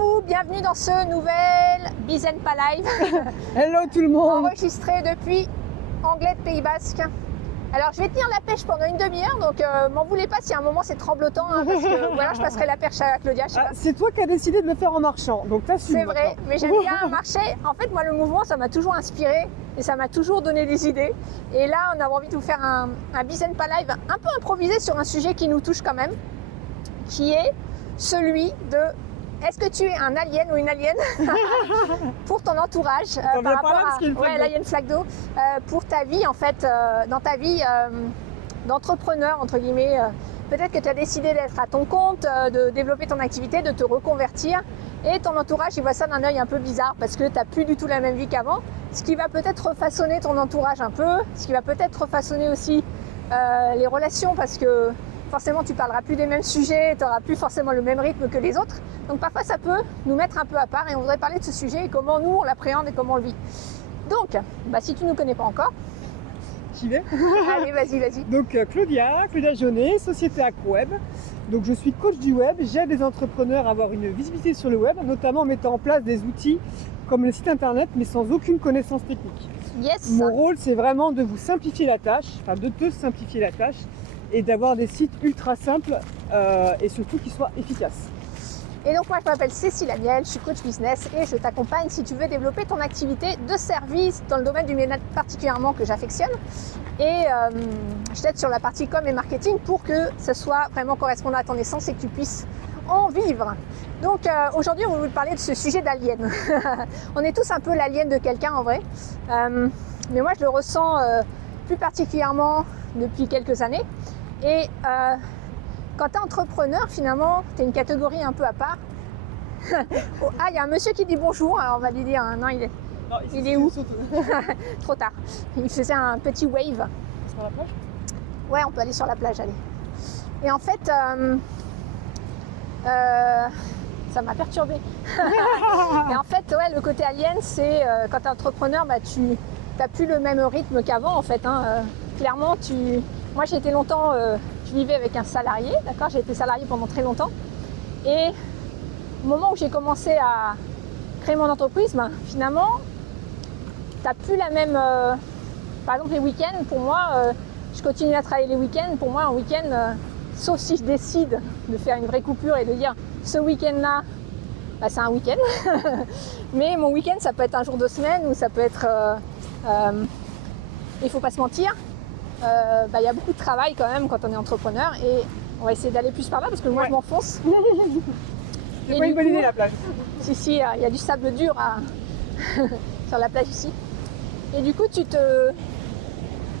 vous, bienvenue dans ce nouvel Bizenpa Live. Hello tout le monde. Enregistré depuis Anglais de Pays Basque. Alors je vais tenir la pêche pendant une demi-heure, donc m'en voulez pas si à un moment c'est tremblotant, hein, parce que voilà, je passerai la perche à Claudia. C'est toi qui as décidé de le faire en marchant, donc t'assumes. C'est vrai, mais j'aime bien marcher. En fait, moi le mouvement, ça m'a toujours inspiré et ça m'a toujours donné des idées. Et là, on avait envie de vous faire un Bizenpa Live un peu improvisé sur un sujet qui nous touche quand même, qui est celui de est-ce que tu es un alien ou une alien pour ton entourage par rapport à l'alien flaque d'eau pour ta vie en fait, dans ta vie d'entrepreneur entre guillemets. Peut-être que tu as décidé d'être à ton compte, de développer ton activité, de te reconvertir et ton entourage il voit ça d'un œil un peu bizarre parce que tu n'as plus du tout la même vie qu'avant, ce qui va peut-être refaçonner ton entourage un peu, ce qui va peut-être refaçonner aussi les relations parce que forcément tu parleras plus des mêmes sujets, tu n'auras plus forcément le même rythme que les autres. Donc parfois ça peut nous mettre un peu à part et on voudrait parler de ce sujet et comment nous on l'appréhende et comment on le vit. Donc, si tu ne nous connais pas encore, j'y vais. Allez, vas-y. Donc Claudia Jaunet, société AcroWeb. Donc je suis coach du web, j'aide les entrepreneurs à avoir une visibilité sur le web, notamment en mettant en place des outils comme le site internet mais sans aucune connaissance technique. Yes. Mon rôle c'est vraiment de vous simplifier la tâche, enfin de te simplifier la tâche et d'avoir des sites ultra simples et surtout qui soient efficaces. Et donc moi je m'appelle Cécile Amiel, je suis coach business et je t'accompagne si tu veux développer ton activité de service dans le domaine du bien-être particulièrement que j'affectionne. Et je t'aide sur la partie com et marketing pour que ce soit vraiment correspondant à ton essence et que tu puisses en vivre. Donc aujourd'hui on va vous parler de ce sujet d'alien. On est tous un peu l'alien de quelqu'un en vrai. Mais moi je le ressens plus particulièrement depuis quelques années. Et quand tu es entrepreneur, finalement, tu es une catégorie un peu à part. Ah, il y a un monsieur qui dit bonjour, alors on va lui dire, non, il est où? Trop tard. Il faisait un petit wave. Sur la plage? Ouais, on peut aller sur la plage, allez. Et en fait, ça m'a perturbée. Et en fait, ouais, le côté alien, c'est quand tu es entrepreneur, tu n'as plus le même rythme qu'avant, en fait. Hein. Clairement, moi j'ai été longtemps, je vivais avec un salarié, d'accord, j'ai été salarié pendant très longtemps. Et au moment où j'ai commencé à créer mon entreprise, finalement, tu n'as plus la même. Par exemple, les week-ends, pour moi, je continue à travailler les week-ends. Pour moi, un week-end, sauf si je décide de faire une vraie coupure et de dire ce week-end-là, c'est un week-end. Mais mon week-end, ça peut être un jour de semaine ou ça peut être. Il ne faut pas se mentir. Y a beaucoup de travail quand même quand on est entrepreneur et on va essayer d'aller plus par là parce que moi je m'enfonce. C'est pas une bonne idée la plage. Si, il y a du sable dur sur la plage ici. Et du coup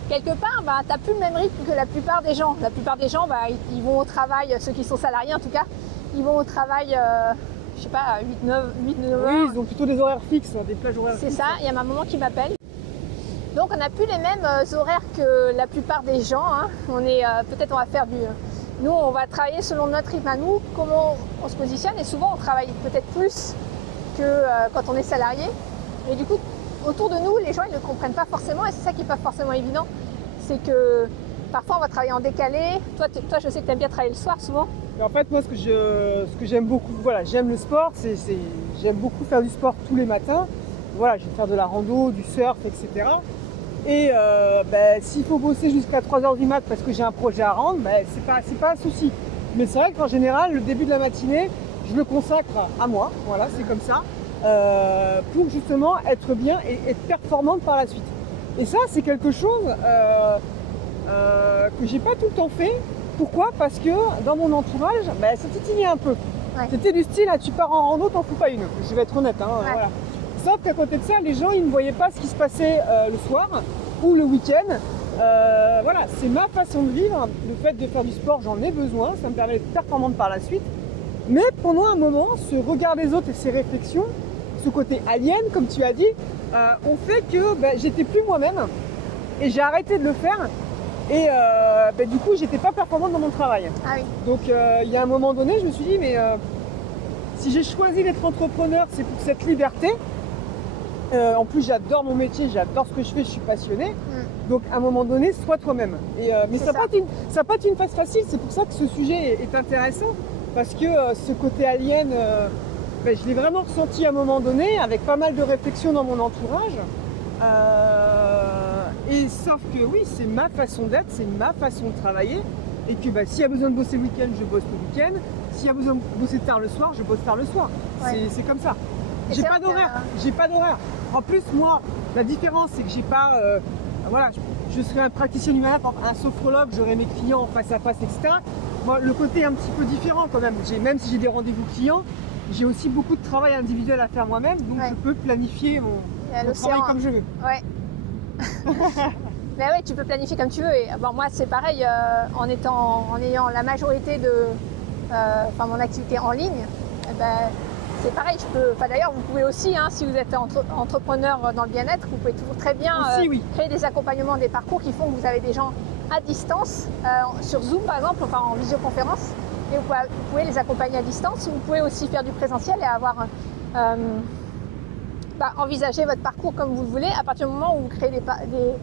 quelque part, tu n'as plus le même rythme que la plupart des gens. La plupart des gens, ils vont au travail, ceux qui sont salariés en tout cas, ils vont au travail, je sais pas, 8-9 heures. Oui, ils ont plutôt des horaires fixes, des plages horaires fixes. C'est ça, il y a ma maman qui m'appelle. Donc on n'a plus les mêmes horaires que la plupart des gens. Hein. Peut-être on va faire nous on va travailler selon notre rythme à nous, comment on se positionne et souvent on travaille peut-être plus que quand on est salarié. Et du coup autour de nous les gens ils ne comprennent pas forcément et c'est ça qui n'est pas forcément évident. C'est que parfois on va travailler en décalé. Toi je sais que tu aimes bien travailler le soir souvent. Et en fait moi ce que j'aime beaucoup, voilà, j'aime le sport, j'aime beaucoup faire du sport tous les matins. Voilà, je vais faire de la rando, du surf, etc. Et s'il faut bosser jusqu'à 3h du mat parce que j'ai un projet à rendre, c'est pas un souci. Mais c'est vrai qu'en général, le début de la matinée, je le consacre à moi, voilà, c'est comme ça, pour justement être bien et être performante par la suite. Et ça, c'est quelque chose que j'ai pas tout le temps fait. Pourquoi? Parce que dans mon entourage, ça titillait un peu. Ouais. C'était du style, tu pars en rando, t'en fous pas une. Je vais être honnête, hein, ouais. Voilà. Sauf qu'à côté de ça, les gens ils ne voyaient pas ce qui se passait le soir ou le week-end. Voilà, c'est ma façon de vivre. Le fait de faire du sport, j'en ai besoin. Ça me permet d'être performante par la suite. Mais pendant un moment, ce regard des autres et ces réflexions, ce côté alien, comme tu as dit, ont fait que j'étais plus moi-même et j'ai arrêté de le faire. Et du coup, j'étais pas performante dans mon travail. Ah oui. Donc, il y a un moment donné, je me suis dit, mais si j'ai choisi d'être entrepreneur, c'est pour cette liberté. En plus, j'adore mon métier, j'adore ce que je fais, je suis passionnée. Donc, à un moment donné, sois toi-même. Mais ça n'a pas été une phase facile. C'est pour ça que ce sujet est intéressant. Parce que ce côté alien, ben, je l'ai vraiment ressenti à un moment donné, avec pas mal de réflexions dans mon entourage. Et sauf que oui, c'est ma façon d'être, c'est ma façon de travailler. Et que bah, s'il y a besoin de bosser le week-end, je bosse le week-end. S'il y a besoin de bosser tard le soir, je bosse tard le soir. Ouais. C'est comme ça. J'ai pas d'horaire. J'ai pas d'horaire. En plus, moi, la différence, c'est que j'ai pas... voilà, je serais un praticien humain, un sophrologue, j'aurais mes clients en face à face, etc. Moi, le côté est un petit peu différent quand même. Même si j'ai des rendez-vous clients, j'ai aussi beaucoup de travail individuel à faire moi-même. Donc je peux planifier mon travail comme je veux. Ouais. Mais ouais, tu peux planifier comme tu veux. Et bon, moi, c'est pareil, en ayant la majorité de mon activité en ligne, c'est pareil. D'ailleurs, vous pouvez aussi, hein, si vous êtes entrepreneur dans le bien-être, vous pouvez toujours très bien créer des accompagnements, des parcours qui font que vous avez des gens à distance, sur Zoom par exemple, enfin en visioconférence, et vous pouvez les accompagner à distance. Vous pouvez aussi faire du présentiel et avoir envisager votre parcours comme vous le voulez à partir du moment où vous créez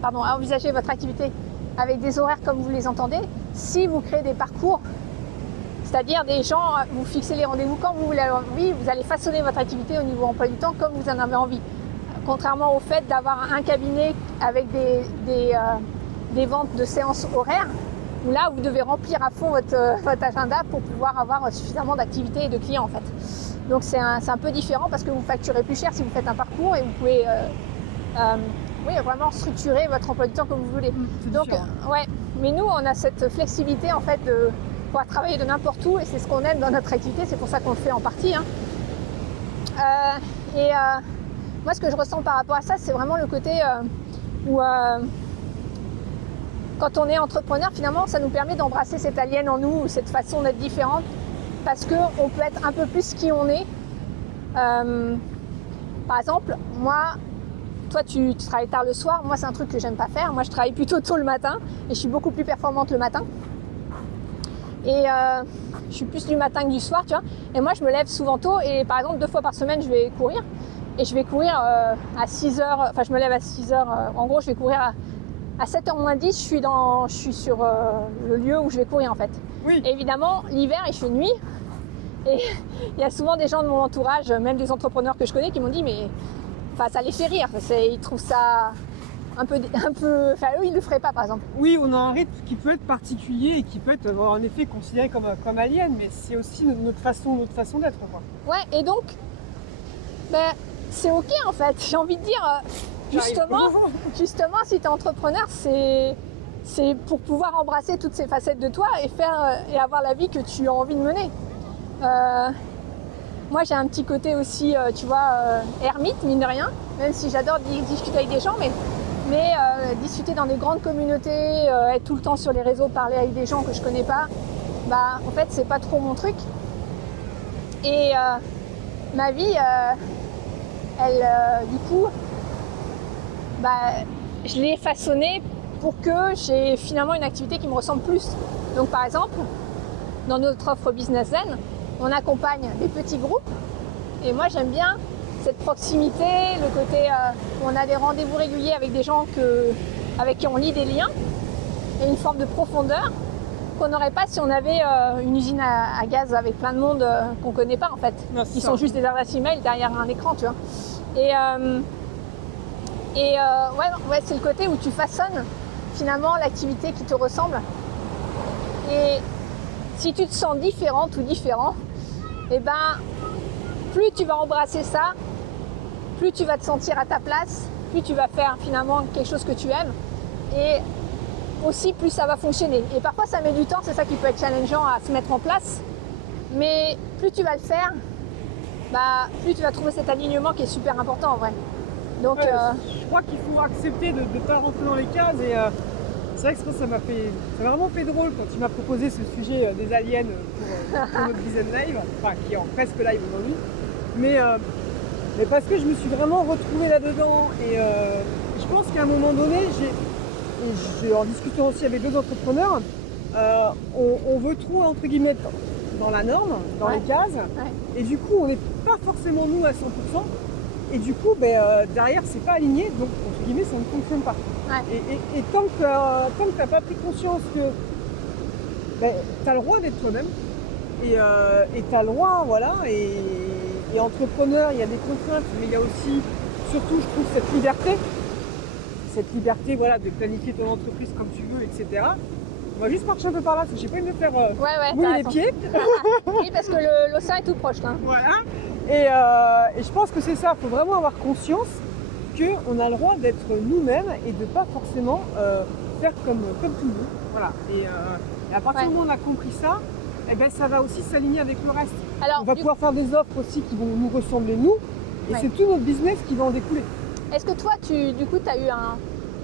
envisager votre activité avec des horaires comme vous les entendez. Si vous créez des parcours, c'est-à-dire des gens, vous fixez les rendez-vous quand vous l'avez envie, vous allez façonner votre activité au niveau emploi du temps comme vous en avez envie. Contrairement au fait d'avoir un cabinet avec des ventes de séances horaires, où là vous devez remplir à fond votre agenda pour pouvoir avoir suffisamment d'activités et de clients en fait. Donc c'est un peu différent parce que vous facturez plus cher si vous faites un parcours et vous pouvez vraiment structurer votre emploi du temps comme vous voulez. Donc mais nous on a cette flexibilité en fait de pouvoir travailler de n'importe où et c'est ce qu'on aime dans notre activité, c'est pour ça qu'on le fait en partie. Hein. Moi ce que je ressens par rapport à ça, c'est vraiment le côté où quand on est entrepreneur, finalement ça nous permet d'embrasser cette alien en nous, cette façon d'être différente. Parce qu'on peut être un peu plus qui on est. Par exemple, moi, toi tu travailles tard le soir, moi c'est un truc que j'aime pas faire. Moi je travaille plutôt tôt le matin et je suis beaucoup plus performante le matin. Et je suis plus du matin que du soir, tu vois. Et moi je me lève souvent tôt et par exemple 2 fois par semaine je vais courir. Et je vais courir à 6h, enfin je me lève à 6h, en gros je vais courir à 7h moins 10, je suis sur le lieu où je vais courir en fait. Oui. Et évidemment, l'hiver, il fait nuit. Et il y a souvent des gens de mon entourage, même des entrepreneurs que je connais, qui m'ont dit mais ça les fait rire. Ils trouvent ça un peu. Enfin, eux, ils le feraient pas, par exemple. Oui, on a un rythme qui peut être particulier et qui peut être en effet considéré comme alien, mais c'est aussi notre façon d'être, quoi. Ouais, et donc, c'est ok en fait. J'ai envie de dire, justement, si tu es entrepreneur, c'est pour pouvoir embrasser toutes ces facettes de toi et avoir la vie que tu as envie de mener. Moi j'ai un petit côté aussi, ermite, mine de rien, même si j'adore discuter avec des gens, mais discuter dans des grandes communautés, être tout le temps sur les réseaux, parler avec des gens que je connais pas, en fait c'est pas trop mon truc. Et ma vie, du coup, je l'ai façonnée pour que j'ai finalement une activité qui me ressemble plus. Donc par exemple, dans notre offre Business Zen, on accompagne des petits groupes et moi j'aime bien cette proximité, le côté où on a des rendez-vous réguliers avec des gens avec qui on lie des liens et une forme de profondeur qu'on n'aurait pas si on avait une usine à gaz avec plein de monde qu'on ne connaît pas en fait, qui sont juste des adresses email derrière un écran, tu vois. C'est le côté où tu façonnes finalement l'activité qui te ressemble. Et si tu te sens différente ou différent, plus tu vas embrasser ça, plus tu vas te sentir à ta place, plus tu vas faire finalement quelque chose que tu aimes et aussi plus ça va fonctionner. Et parfois ça met du temps, c'est ça qui peut être challengeant à se mettre en place, mais plus tu vas le faire, plus tu vas trouver cet alignement qui est super important en vrai. Donc, je crois qu'il faut accepter de ne pas rentrer dans les cases et c'est vrai que ça m'a vraiment fait drôle quand tu m'as proposé ce sujet des aliens pour notre Business Live, enfin qui est en presque live aujourd'hui, mais parce que je me suis vraiment retrouvée là-dedans et je pense qu'à un moment donné, en discutant aussi avec d'autres entrepreneurs, on veut trop entre guillemets dans la norme, dans les cases, et du coup on n'est pas forcément nous à 100%. Et du coup, derrière, c'est pas aligné, donc entre guillemets, ça ne fonctionne pas. Ouais. Et tant que tu n'as pas pris conscience que tu as le droit d'être toi-même, et tu as le droit, voilà, et Et entrepreneur, il y a des contraintes, mais il y a aussi, surtout, je trouve, cette liberté. Cette liberté, voilà, de planifier ton entreprise comme tu veux, etc. On va juste marcher un peu par là, parce que j'ai pas envie de me faire mouiller les pieds. Oui, parce que l'océan est tout proche, là. Voilà. Et je pense que c'est ça, il faut vraiment avoir conscience qu'on a le droit d'être nous-mêmes et de pas forcément faire comme tout le monde. Voilà. Et à partir du moment où on a compris ça, eh ben, ça va aussi s'aligner avec le reste. Alors, on va pouvoir faire des offres aussi qui vont nous ressembler nous, et c'est tout notre business qui va en découler. Est-ce que toi,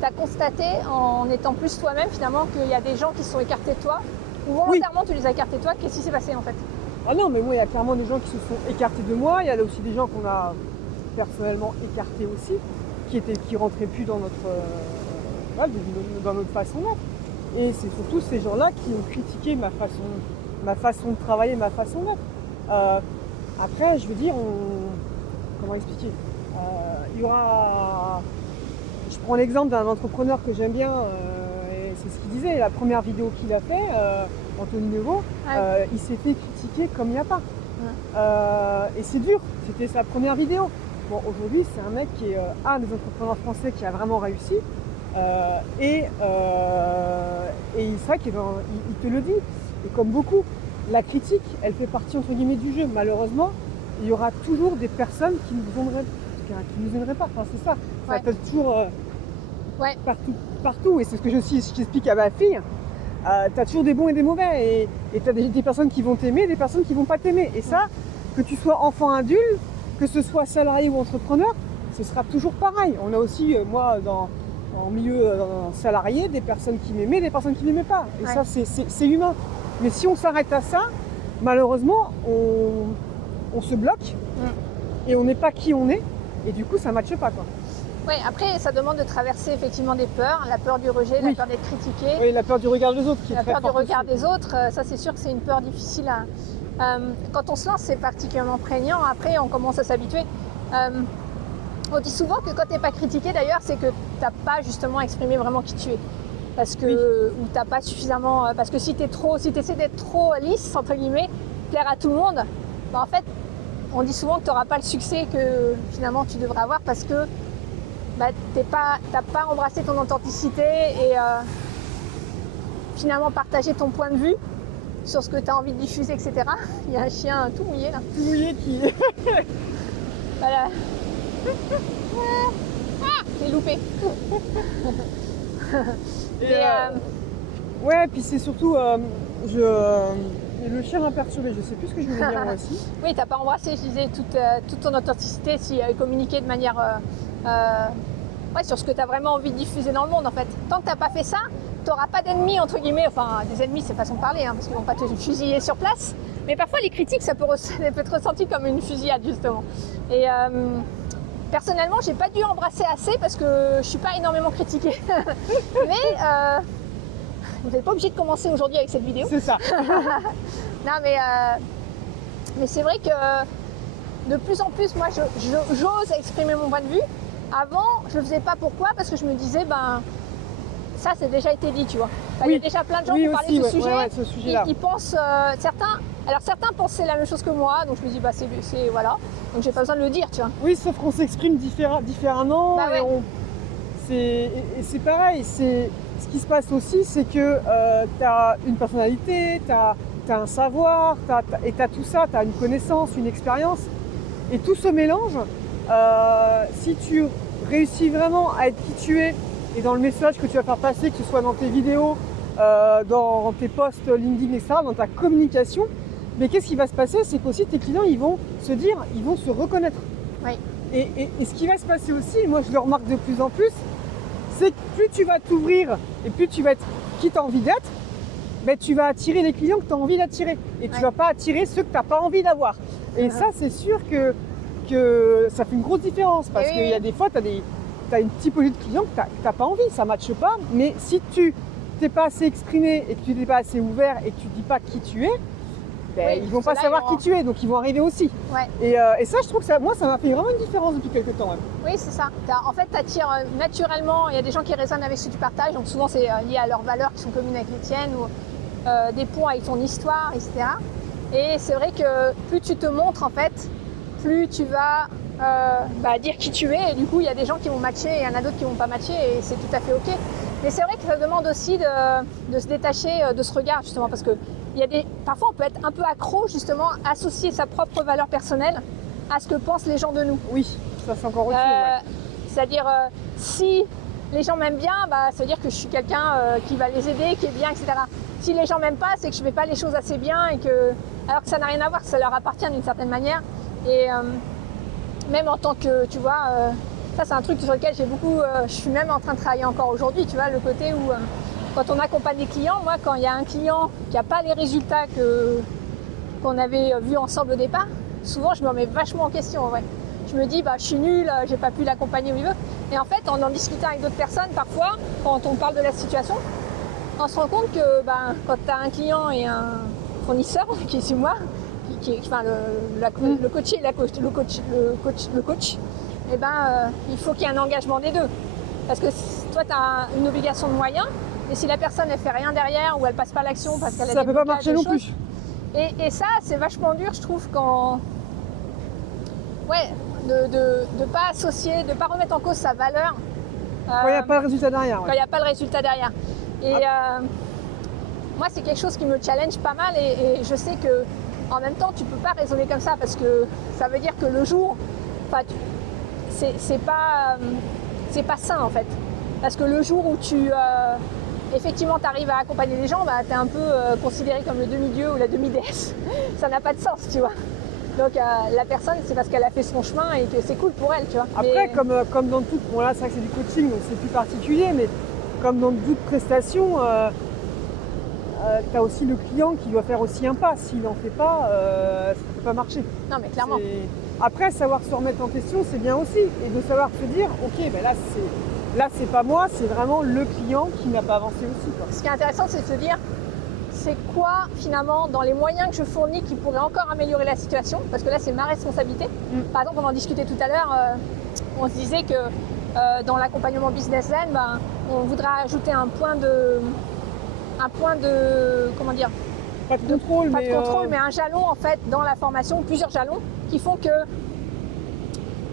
t'as constaté en étant plus toi-même finalement qu'il y a des gens qui se sont écartés de toi, ou volontairement tu les as écartés de toi? Qu'est-ce qui s'est passé en fait? Ah non, mais moi il y a clairement des gens qui se sont écartés de moi, il y a aussi des gens qu'on a personnellement écartés aussi, qui rentraient plus dans notre façon d'être. Et c'est surtout ces gens-là qui ont critiqué ma façon de travailler, ma façon d'être. Après, je veux dire, comment expliquer, il y aura... Je prends l'exemple d'un entrepreneur que j'aime bien, et c'est ce qu'il disait, la première vidéo qu'il a fait, Anthony Neveu, il s'est fait critiquer comme il n'y a pas. Et c'est dur, c'était sa première vidéo. Bon, aujourd'hui, c'est un mec qui est un des entrepreneurs français qui a vraiment réussi. Et c'est vrai qu'il te le dit. Et comme beaucoup, la critique, elle fait partie entre guillemets du jeu. Malheureusement, il y aura toujours des personnes qui nous aimeraient pas. Enfin, c'est ça. Ça peut être toujours partout. Et c'est ce que j'explique à ma fille. Tu as toujours des bons et des mauvais. Et tu as des personnes qui vont t'aimer, des personnes qui vont pas t'aimer. Et ça, que tu sois enfant adulte, que ce soit salarié ou entrepreneur, ce sera toujours pareil. On a aussi, moi, en milieu salarié, des personnes qui m'aimaient, des personnes qui m'aimaient pas. Et ça, c'est humain. Mais si on s'arrête à ça, malheureusement, on se bloque et on n'est pas qui on est. Et du coup, ça ne matche pas, quoi. Oui, après, ça demande de traverser effectivement des peurs, la peur du rejet, la peur d'être critiqué. Oui, la peur du regard des autres qui est très forte. La peur du regard des autres, ça c'est sûr que c'est une peur difficile quand on se lance, c'est particulièrement prégnant. Après, on commence à s'habituer. On dit souvent que quand tu n'es pas critiqué, d'ailleurs, c'est que tu n'as pas justement exprimé vraiment qui tu es. Parce que, ou t'as pas suffisamment. Parce que si tu essaies d'être trop lisse, entre guillemets, plaire à tout le monde, en fait, on dit souvent que tu n'auras pas le succès que finalement tu devrais avoir parce que tu n'as pas embrassé ton authenticité et finalement partagé ton point de vue sur ce que tu as envie de diffuser, etc. Il y a un chien tout mouillé là. Tout mouillé qui... Voilà. J'ai loupé. Ouais, puis c'est surtout... le chien m'a perturbé, je sais plus ce que je voulais dire moi aussi. Oui, t'as pas embrassé, je disais, toute ton authenticité, si communiquer de manière... sur ce que tu as vraiment envie de diffuser dans le monde en fait. Tant que tu n'as pas fait ça, tu n'auras pas d'ennemis entre guillemets, enfin des ennemis c'est façon de parler parce qu'ils ne vont pas te fusiller sur place, mais parfois les critiques ça peut être ressenti comme une fusillade justement. Et personnellement j'ai pas dû embrasser assez parce que je suis pas énormément critiquée. Mais vous n'êtes pas obligé de commencer aujourd'hui avec cette vidéo. C'est ça. Non mais c'est vrai que de plus en plus moi j'ose exprimer mon point de vue. Avant, je le faisais pas. Pourquoi? Parce que je me disais, ça, c'est déjà été dit, tu vois. Il y a déjà plein de gens qui parlaient de ce sujet. Ce sujet-là. Ils pensent, certains pensaient la même chose que moi, donc je me dis, c'est voilà. Donc j'ai pas besoin de le dire, tu vois. Oui, sauf qu'on s'exprime différemment. Et c'est pareil. Ce qui se passe aussi, c'est que tu as une personnalité, tu as un savoir, et tu as tout ça, tu as une connaissance, une expérience. Et tout se mélange. Si tu réussis vraiment à être qui tu es et dans le message que tu vas faire passer, que ce soit dans tes vidéos, dans tes posts LinkedIn, etc., dans ta communication, mais qu'est-ce qui va se passer? C'est qu'aussi tes clients, ils vont se reconnaître. Oui. Et ce qui va se passer aussi, moi je le remarque de plus en plus, c'est que plus tu vas t'ouvrir et plus tu vas être qui tu as envie d'être, tu vas attirer les clients que tu as envie d'attirer. Et tu ne vas pas attirer ceux que tu n'as pas envie d'avoir. Et ça, c'est sûr que ça fait une grosse différence parce qu'il y a des fois, tu as une typologie de clients que tu n'as pas envie, ça ne matche pas. Mais si tu n'es pas assez exprimé et que tu n'es pas assez ouvert et que tu ne dis pas qui tu es, ils ne vont pas savoir qui tu es, donc ils vont arriver aussi. Ouais. Et ça, je trouve que ça m'a fait vraiment une différence depuis quelques temps. Même. Oui, c'est ça. En fait, tu attires naturellement, il y a des gens qui résonnent avec ce que tu partages, donc souvent c'est lié à leurs valeurs qui sont communes avec les tiennes ou des ponts avec ton histoire, etc. Et c'est vrai que plus tu te montres, en fait, plus tu vas dire qui tu es, et du coup il y a des gens qui vont matcher et il y en a d'autres qui vont pas matcher, et c'est tout à fait ok. Mais c'est vrai que ça demande aussi de se détacher de ce regard, justement, parce que parfois on peut être un peu accro, justement, associer sa propre valeur personnelle à ce que pensent les gens de nous. Oui, ça c'est encore autre chose. C'est-à-dire, si les gens m'aiment bien, ça veut dire que je suis quelqu'un qui va les aider, qui est bien, etc. Si les gens m'aiment pas, c'est que je fais pas les choses assez bien, alors que ça n'a rien à voir, ça leur appartient d'une certaine manière. Et même en tant que, tu vois, ça c'est un truc sur lequel je suis même en train de travailler encore aujourd'hui, tu vois, le côté où quand on accompagne des clients, moi quand il y a un client qui n'a pas les résultats qu'on avait vus ensemble au départ, souvent je me remets vachement en question en vrai. Je me dis, je suis nulle, j'ai pas pu l'accompagner où il veut. Et en fait, en discutant avec d'autres personnes, parfois, quand on parle de la situation, on se rend compte que quand tu as un client et un fournisseur qui est sur moi, le coach, il faut qu'il y ait un engagement des deux. Parce que toi, tu as une obligation de moyens, et si la personne ne fait rien derrière ou elle passe pas à l'action parce qu'elle a ça peut pas marcher non plus. Et ça, c'est vachement dur, je trouve, quand... de pas associer, de pas remettre en cause sa valeur. Quand il n'y a pas le résultat derrière. Quand il n'y a pas le résultat derrière. Et moi, c'est quelque chose qui me challenge pas mal, et je sais que en même temps, tu peux pas raisonner comme ça, parce que ça veut dire que le jour, c'est pas sain en fait. Parce que le jour où effectivement tu arrives à accompagner les gens, tu es un peu considéré comme le demi-dieu ou la demi-déesse. Ça n'a pas de sens, tu vois. Donc la personne, c'est parce qu'elle a fait son chemin et que c'est cool pour elle, tu vois. Après, comme dans toute... Bon là, c'est vrai que c'est du coaching, donc c'est plus particulier, mais comme dans toute prestation, tu as aussi le client qui doit faire aussi un pas. S'il n'en fait pas, ça ne peut pas marcher. Non, mais clairement. Après, savoir se remettre en question, c'est bien aussi. Et de savoir se dire, ok, là, c'est pas moi, c'est vraiment le client qui n'a pas avancé aussi, quoi. Ce qui est intéressant, c'est de se dire, c'est quoi finalement dans les moyens que je fournis qui pourraient encore améliorer la situation, parce que là c'est ma responsabilité. Par exemple, on en discutait tout à l'heure, on se disait que dans l'accompagnement business zen, on voudrait ajouter un point de comment dire, pas de contrôle, mais un jalon en fait dans la formation, plusieurs jalons qui font que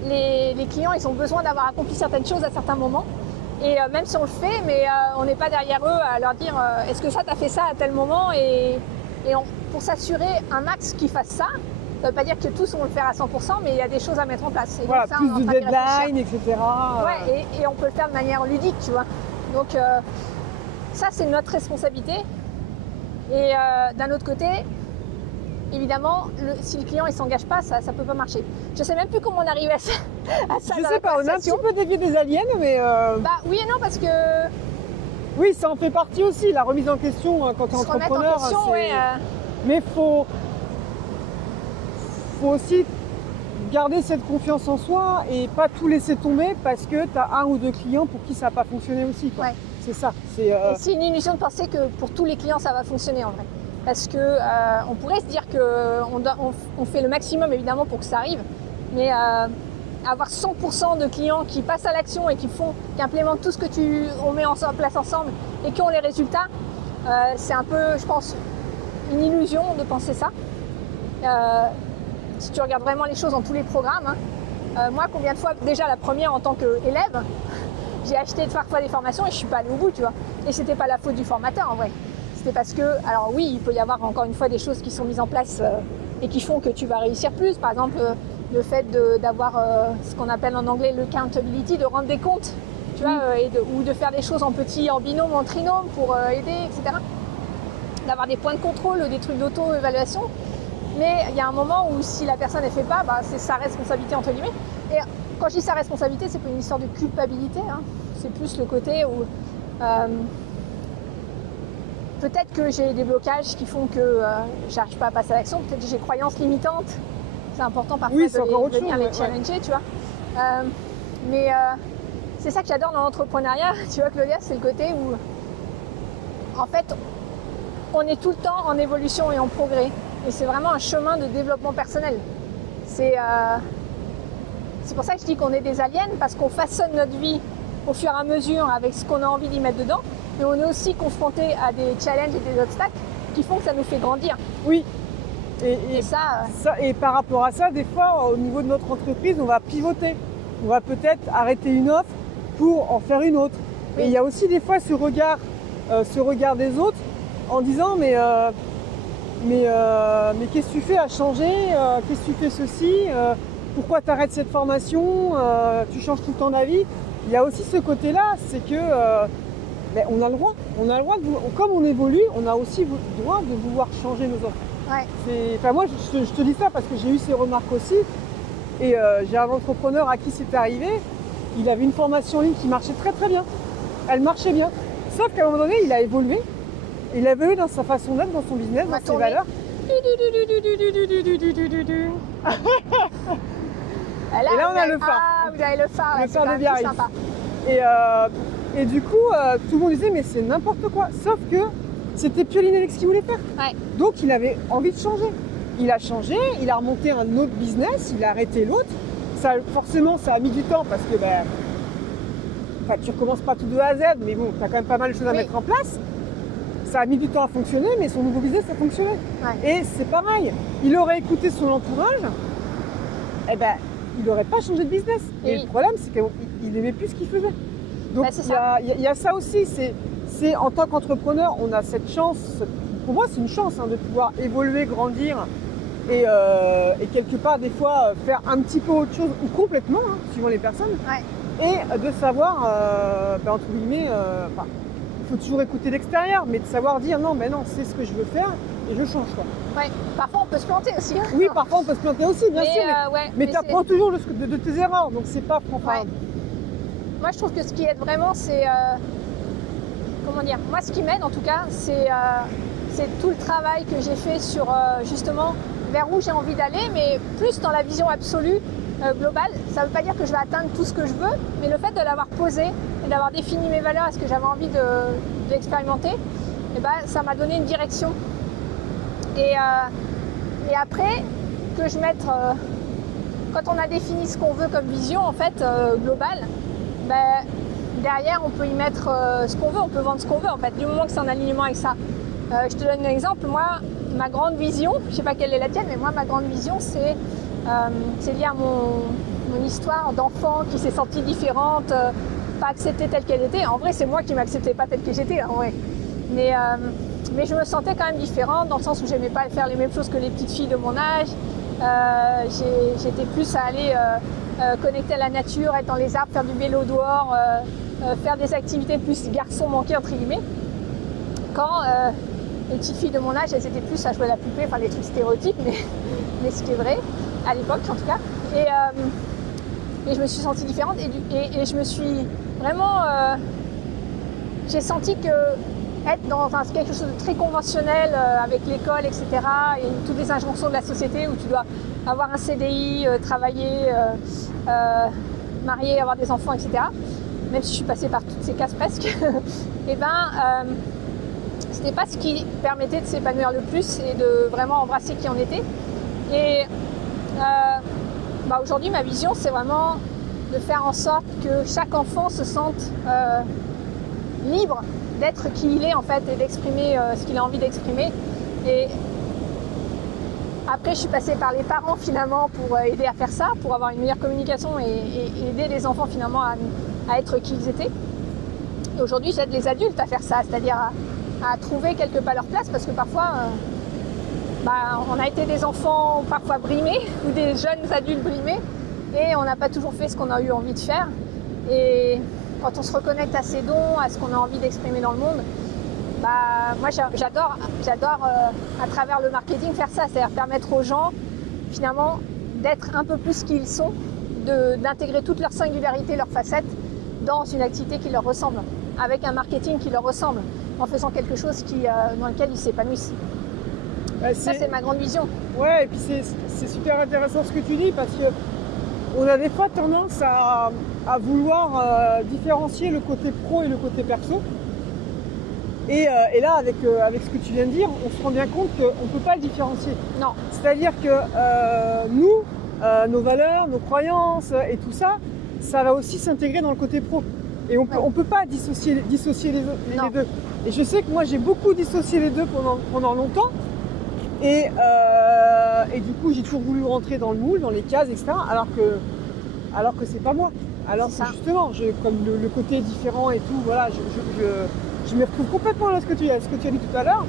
les clients, ils ont besoin d'avoir accompli certaines choses à certains moments. Et même si on le fait, mais on n'est pas derrière eux à leur dire est-ce que ça t'as fait ça à tel moment, pour s'assurer un max qu'ils fassent ça. Ça ne veut pas dire que tous vont le faire à 100%, mais il y a des choses à mettre en place. Et voilà, donc ça, plus de deadline, etc. Ouais, et on peut le faire de manière ludique, tu vois. Donc ça, c'est notre responsabilité. Et d'un autre côté, évidemment, si le client ne s'engage pas, ça ne peut pas marcher. Je ne sais même plus comment on arrive à ça. Je ne sais pas, on a un petit peu dévié des aliens, mais... oui et non, parce que... Oui, ça en fait partie aussi, la remise en question quand tu es entrepreneur. Mais il faut aussi garder cette confiance en soi et pas tout laisser tomber parce que tu as un ou deux clients pour qui ça n'a pas fonctionné aussi, quoi. Ouais. C'est ça. C'est une illusion de penser que pour tous les clients, ça va fonctionner en vrai. Parce que on pourrait se dire qu'on fait le maximum évidemment pour que ça arrive, mais avoir 100% de clients qui passent à l'action et qui implémentent tout ce que on met en place ensemble et qui ont les résultats, c'est un peu, je pense, une illusion de penser ça. Si tu regardes vraiment les choses dans tous les programmes, moi combien de fois, déjà la première en tant qu'élève, j'ai acheté parfois des formations et je suis pas allée au bout, tu vois. Et c'était pas la faute du formateur en vrai. C'était parce que, alors oui, il peut y avoir encore une fois des choses qui sont mises en place et qui font que tu vas réussir plus. Par exemple, le fait d'avoir ce qu'on appelle en anglais le accountability, de rendre des comptes, tu vois, ou de faire des choses en binôme, en trinôme pour aider, etc. D'avoir des points de contrôle, des trucs d'auto-évaluation. Mais il y a un moment où si la personne ne fait pas, c'est sa responsabilité entre guillemets. Et quand je dis sa responsabilité, c'est pas une histoire de culpabilité, hein. C'est plus le côté où peut-être que j'ai des blocages qui font que j'arrive pas à passer à l'action, peut-être que j'ai des croyances limitantes. C'est important parfois de venir les challenger, tu vois. Mais c'est ça que j'adore dans l'entrepreneuriat, tu vois Claudia, c'est le côté où en fait on est tout le temps en évolution et en progrès. Et c'est vraiment un chemin de développement personnel. C'est pour ça que je dis qu'on est des aliens, parce qu'on façonne notre vie au fur et à mesure avec ce qu'on a envie d'y mettre dedans. Mais on est aussi confronté à des challenges et des obstacles qui font que ça nous fait grandir. Oui, Et par rapport à ça, des fois, au niveau de notre entreprise, on va pivoter. On va peut-être arrêter une offre pour en faire une autre. Oui. Et il y a aussi des fois ce regard des autres en disant mais qu'est-ce que tu fais à changer, qu'est-ce que tu fais ceci, pourquoi tu arrêtes cette formation, tu changes tout le temps d'avis. Il y a aussi ce côté-là, c'est que on a le droit, comme on évolue, on a aussi le droit de vouloir changer nos offres. Ouais. Moi, je te dis ça parce que j'ai eu ces remarques aussi. Et j'ai un entrepreneur à qui c'est arrivé, il avait une formation en ligne qui marchait très très bien. Elle marchait bien. Sauf qu'à un moment donné, il a évolué. Il a évolué dans sa façon d'être, dans son business, dans ses valeurs. Et là, on a le phare. Ah, vous avez le phare. Le phare de Biarritz. Et du coup, tout le monde disait, mais c'est n'importe quoi. Sauf que c'était Piolinelec ce qu'il voulait faire. Ouais. Donc, il avait envie de changer. Il a changé, il a remonté un autre business, il a arrêté l'autre. Forcément, ça a mis du temps parce que tu recommences pas tout de A à Z, mais bon, tu as quand même pas mal de choses à mettre en place. Ça a mis du temps à fonctionner, mais son nouveau business a fonctionné. Ouais. Et c'est pareil, il aurait écouté son entourage, il n'aurait pas changé de business. Et le problème, c'est qu'il n'aimait plus ce qu'il faisait. Donc il y a ça aussi, c'est en tant qu'entrepreneur, on a cette chance, pour moi c'est une chance de pouvoir évoluer, grandir et quelque part des fois faire un petit peu autre chose ou complètement, suivant les personnes. Ouais. Et de savoir, entre guillemets, il faut toujours écouter l'extérieur, mais de savoir dire non, c'est ce que je veux faire et je change quoi. Ouais, parfois on peut se planter aussi. Oui, parfois on peut se planter aussi, bien sûr, mais tu apprends toujours de tes erreurs, donc c'est pas franc. Moi je trouve que ce qui aide vraiment, c'est comment dire, moi ce qui m'aide en tout cas, c'est tout le travail que j'ai fait sur justement vers où j'ai envie d'aller, mais plus dans la vision absolue. Global, ça ne veut pas dire que je vais atteindre tout ce que je veux, mais le fait de l'avoir posé et d'avoir défini mes valeurs et ce que j'avais envie d'expérimenter, ça m'a donné une direction. Et après, que je mette, quand on a défini ce qu'on veut comme vision en fait globale, derrière on peut y mettre ce qu'on veut, on peut vendre ce qu'on veut en fait, du moment que c'est en alignement avec ça. Je te donne un exemple, moi, ma grande vision, je ne sais pas quelle est la tienne, mais moi ma grande vision c'est lié à mon histoire d'enfant qui s'est sentie différente, pas acceptée telle qu'elle était. En vrai, c'est moi qui ne m'acceptais pas telle que j'étais, en vrai. Mais je me sentais quand même différente dans le sens où j'aimais pas faire les mêmes choses que les petites filles de mon âge. J'étais plus à aller connecter à la nature, être dans les arbres, faire du vélo dehors, faire des activités plus garçon manqué entre guillemets. Quand les petites filles de mon âge, elles étaient plus à jouer à la poupée, enfin les trucs stéréotypes, mais ce qui est vrai. À l'époque en tout cas, et je me suis sentie différente et je me suis vraiment j'ai senti que être dans quelque chose de très conventionnel avec l'école, etc. et toutes les injonctions de la société où tu dois avoir un CDI, travailler, marier, avoir des enfants, etc. Même si je suis passée par toutes ces cases presque, c'était pas ce qui permettait de s'épanouir le plus et de vraiment embrasser qui on était. Et aujourd'hui, ma vision, c'est vraiment de faire en sorte que chaque enfant se sente libre d'être qui il est en fait et d'exprimer ce qu'il a envie d'exprimer. Et après, je suis passée par les parents finalement pour aider à faire ça, pour avoir une meilleure communication et aider les enfants finalement à être qui ils étaient. Et aujourd'hui, j'aide les adultes à faire ça, c'est-à-dire à trouver quelque part leur place parce que parfois... on a été des enfants parfois brimés ou des jeunes adultes brimés et on n'a pas toujours fait ce qu'on a eu envie de faire. Et quand on se reconnecte à ses dons, à ce qu'on a envie d'exprimer dans le monde, moi j'adore à travers le marketing faire ça, c'est-à-dire permettre aux gens finalement d'être un peu plus qui ils sont, d'intégrer toute leur singularité, leurs facettes dans une activité qui leur ressemble, avec un marketing qui leur ressemble, en faisant quelque chose dans lequel ils s'épanouissent. Ça, c'est ma grande vision. Ouais, et puis c'est super intéressant ce que tu dis parce qu'on a des fois tendance à vouloir différencier le côté pro et le côté perso. Et là, avec ce que tu viens de dire, on se rend bien compte qu'on ne peut pas le différencier. Non. C'est-à-dire que nous, nos valeurs, nos croyances et tout ça, ça va aussi s'intégrer dans le côté pro. Et on peut pas dissocier les deux. Et je sais que moi, j'ai beaucoup dissocié les deux pendant longtemps. Et du coup, j'ai toujours voulu rentrer dans le moule, dans les cases, etc. Alors que c'est pas moi. Alors c'est justement, comme le côté différent et tout, voilà, je me retrouve complètement là ce que tu as dit tout à l'heure.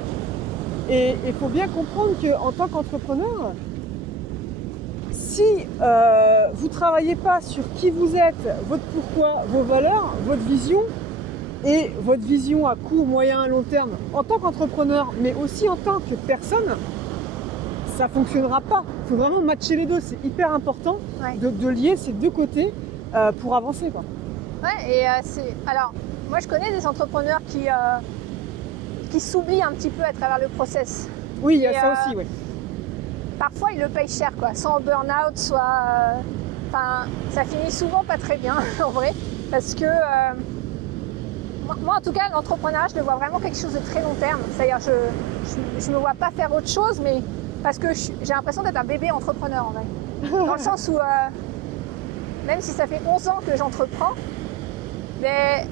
Et il faut bien comprendre qu'en tant qu'entrepreneur, si vous ne travaillez pas sur qui vous êtes, votre pourquoi, vos valeurs, votre vision, et votre vision à court, moyen, long terme, en tant qu'entrepreneur, mais aussi en tant que personne, ça ne fonctionnera pas. Il faut vraiment matcher les deux. C'est hyper important de lier ces deux côtés pour avancer, quoi. Ouais, et alors, moi je connais des entrepreneurs qui s'oublient un petit peu à travers le process. Oui, il y a ça aussi, oui. Parfois, ils le payent cher, quoi. Soit en burn-out, soit... Enfin, ça finit souvent pas très bien, en vrai. Parce que... moi, en tout cas, l'entrepreneuriat, je le vois vraiment quelque chose de très long terme. C'est-à-dire, je me vois pas faire autre chose, mais... Parce que j'ai l'impression d'être un bébé entrepreneur, en vrai. Dans le sens où... même si ça fait 11 ans que j'entreprends, mais...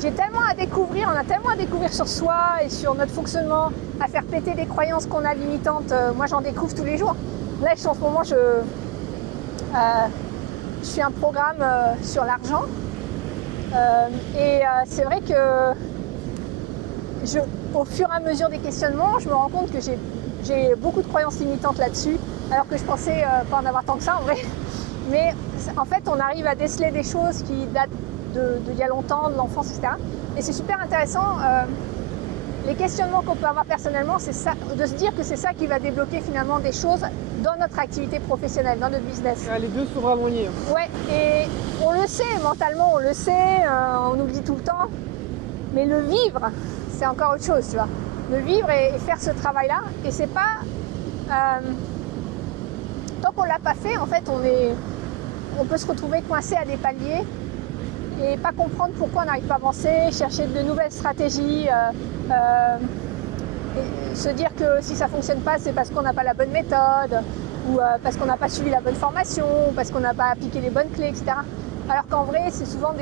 J'ai tellement à découvrir, on a tellement à découvrir sur soi et sur notre fonctionnement, à faire péter des croyances qu'on a limitantes. Moi, j'en découvre tous les jours. Là, en ce moment, je fais un programme sur l'argent. C'est vrai que au fur et à mesure des questionnements, je me rends compte que j'ai beaucoup de croyances limitantes là-dessus, alors que je pensais pas en avoir tant que ça, en vrai. Mais en fait, on arrive à déceler des choses qui datent d'il y a longtemps, de l'enfance, etc. Et c'est super intéressant. Les questionnements qu'on peut avoir personnellement, c'est ça, de se dire que c'est ça qui va débloquer finalement des choses dans notre activité professionnelle, dans notre business. Les deux sont vraiment liés. Ouais, et on le sait, mentalement, on le sait, on oublie tout le temps. Mais le vivre, c'est encore autre chose, tu vois. Le vivre et faire ce travail-là. Et c'est pas... tant qu'on l'a pas fait, en fait, on peut se retrouver coincé à des paliers et pas comprendre pourquoi on n'arrive pas à avancer, chercher de nouvelles stratégies, et se dire que si ça ne fonctionne pas, c'est parce qu'on n'a pas la bonne méthode, ou parce qu'on n'a pas suivi la bonne formation, ou parce qu'on n'a pas appliqué les bonnes clés, etc. Alors qu'en vrai, c'est souvent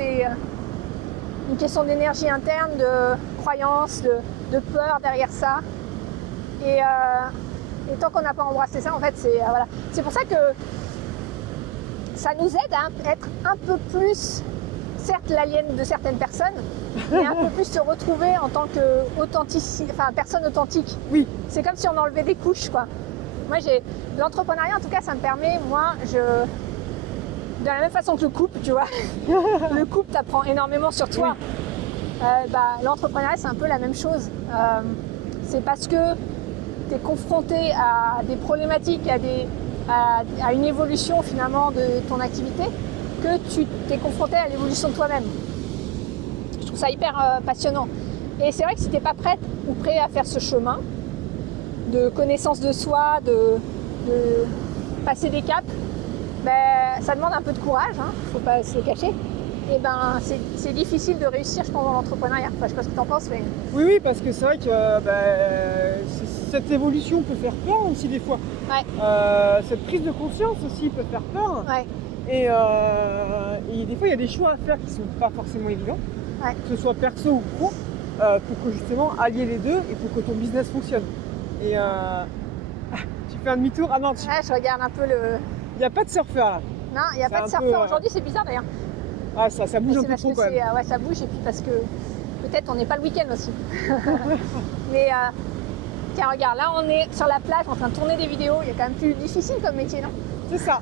une question d'énergie interne, de croyance, de peur derrière ça. Et tant qu'on n'a pas embrassé ça, en fait, voilà. C'est pour ça que ça nous aide à être un peu plus... certes l'alien de certaines personnes, mais un peu plus se retrouver en tant que personne authentique. Oui. C'est comme si on enlevait des couches, quoi. Moi, l'entrepreneuriat, en tout cas, ça me permet, de la même façon que le couple, tu vois. Le couple t'apprend énormément sur toi. Oui. L'entrepreneuriat, c'est un peu la même chose. C'est parce que tu es confronté à des problématiques, à une évolution finalement de ton activité, que tu t'es confronté à l'évolution de toi-même. Je trouve ça hyper passionnant. Et c'est vrai que si tu n'es pas prête ou prêt à faire ce chemin de connaissance de soi, de passer des caps, ça demande un peu de courage, hein, faut pas se le cacher. Et c'est difficile de réussir, je pense, dans l'entrepreneuriat. Enfin, je sais pas ce que tu en penses, mais... Oui, parce que c'est vrai que cette évolution peut faire peur aussi des fois. Ouais. Cette prise de conscience aussi peut faire peur. Ouais. Et des fois, il y a des choix à faire qui ne sont pas forcément évidents, que ce soit perso ou pro, pour que justement allier les deux et pour que ton business fonctionne. Et tu fais un demi-tour. Ah non, je regarde un peu le... Il n'y a pas de surfeur là. Non, il n'y a pas de surfeur. Aujourd'hui, c'est bizarre d'ailleurs. Ah, ça bouge un peu trop quand même. Ouais, ça bouge, et puis parce que peut-être on n'est pas le week-end aussi. Mais tiens, regarde, là on est sur la plage en train de tourner des vidéos. Il y a quand même plus difficile comme métier, non? C'est ça.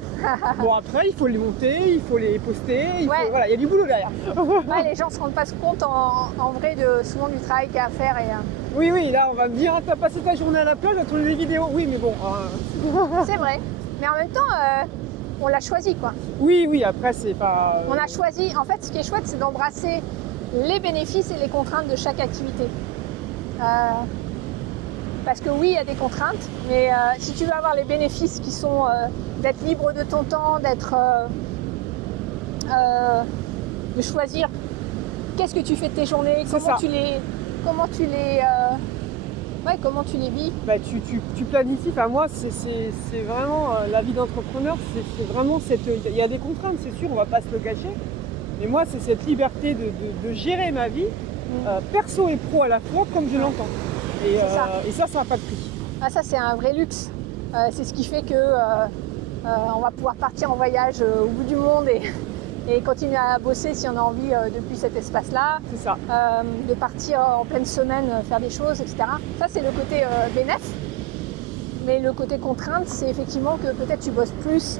Bon, après, il faut les monter, il faut les poster, voilà, il y a du boulot derrière. Ouais, les gens ne se rendent pas compte en vrai souvent du travail qu'il y a à faire. Oui, là on va me dire, t'as passé ta journée à la plage à tourner des vidéos. Oui, mais bon. C'est vrai. Mais en même temps, on l'a choisi, quoi. Oui, après c'est pas... On a choisi, en fait, ce qui est chouette, c'est d'embrasser les bénéfices et les contraintes de chaque activité. Parce que oui, il y a des contraintes, mais si tu veux avoir les bénéfices qui sont d'être libre de ton temps, de choisir qu'est-ce que tu fais de tes journées, comment tu les vis. Tu planifies. Enfin, moi, c'est vraiment la vie d'entrepreneur. C'est vraiment il y a des contraintes, c'est sûr, on va pas se le cacher. Mais moi, c'est cette liberté de gérer ma vie, perso et pro à la fois, comme je l'entends. Et ça n'a pas de prix. Ah, ça c'est un vrai luxe. C'est ce qui fait que on va pouvoir partir en voyage au bout du monde et continuer à bosser si on a envie depuis cet espace-là. C'est ça. De partir en pleine semaine faire des choses, etc. Ça c'est le côté bénéf. Mais le côté contrainte, c'est effectivement que peut-être tu bosses plus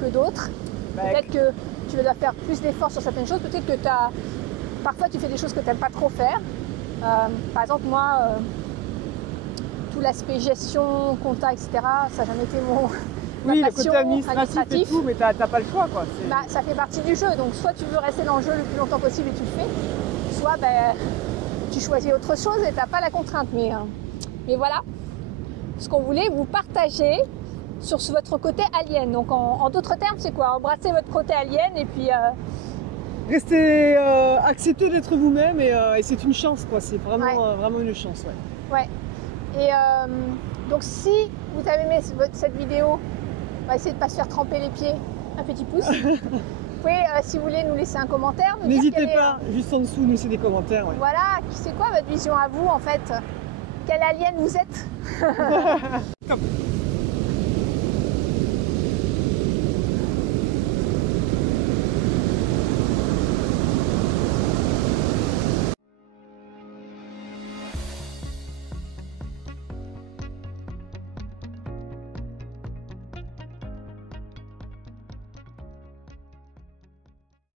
que d'autres. Peut-être que tu vas faire plus d'efforts sur certaines choses. Peut-être que parfois tu fais des choses que tu n'aimes pas trop faire. Par exemple, moi, tout l'aspect gestion, compta, etc., ça n'a jamais été oui, ma le passion, côté administratif et tout, mais t'as pas le choix, quoi. Bah, ça fait partie du jeu. Donc, soit tu veux rester dans le jeu le plus longtemps possible et tu le fais, soit tu choisis autre chose et tu n'as pas la contrainte. Mais voilà, ce qu'on voulait vous partager sur votre côté alien. Donc, en d'autres termes, c'est quoi? Embrasser votre côté alien et puis... Rester, accepter d'être vous-même et c'est une chance, quoi. C'est vraiment, vraiment une chance, ouais. Et donc, si vous avez aimé cette vidéo, on va essayer de ne pas se faire tremper les pieds, un petit pouce. Vous pouvez, si vous voulez, nous laisser un commentaire. N'hésitez pas, juste en dessous, nous laisser des commentaires. Ouais. Voilà, c'est quoi votre vision à vous, en fait? Quel alien vous êtes?